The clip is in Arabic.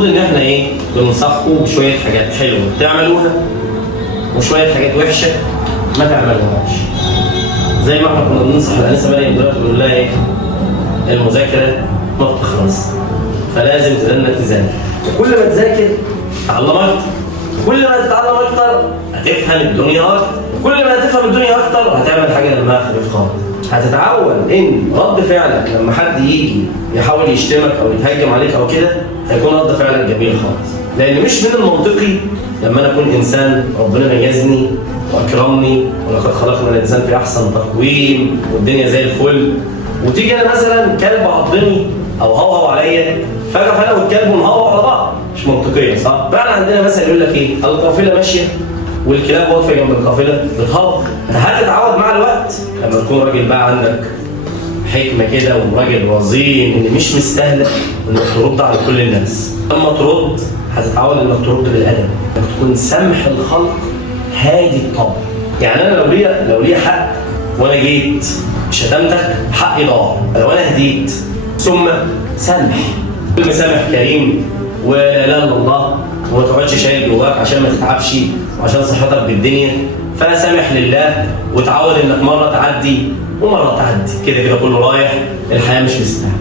المفروض ان احنا بننصحكم بشويه حاجات حلوه تعملوها وشويه حاجات وحشه ما تعملوهاش. زي ما احنا كنا بننصح الانسه مريم دلوقتي بنقول لها المذاكره ما بتخلص، فلازم تذاكر. كل ما تذاكر تتعلم اكتر، كل ما تتعلم اكتر هتفهم الدنيا اكتر، كل ما هتفهم الدنيا اكتر هتعمل حاجه لما خفيف خالص. هتتعود ان رد فعلك لما حد يجي يحاول يشتمك او يتهجم عليك او كده هيكون رد فعلك جميل خالص، لان مش من المنطقي لما انا اكون انسان ربنا ميزني واكرمني ولقد خلقنا الانسان في احسن تقويم والدنيا زي الفل، وتيجي انا مثلا كلب عضني او هوهو عليا فجاه فانا والكلب ونهوهو على بعض. مش منطقيه صح؟ فعلا عندنا مثلا يقول لك القافله ماشيه والكلاب واقفه جنب القافله بتهوهو. انت هتتعود مع الوقت لما تكون راجل بقى عندك حكمه كده وراجل رزين ان مش مستاهله انك ترد على كل الناس. لما ترد هتتعود انك ترد بالادب، انك تكون سمح الخلق هادي الطبع. يعني انا لو ليا حق وانا جيت شتمتك حقي ضاع، لو انا هديت ثم سامح. المسامح كريم ولا اله الا الله، وما تقعدش شايل جواك عشان ما تتعبش وعشان صحتك بالدنيا. فسامح لله وتعود انك مره تعدي ومره تعدي، كده كده كله رايح، الحياه مش مستاهله.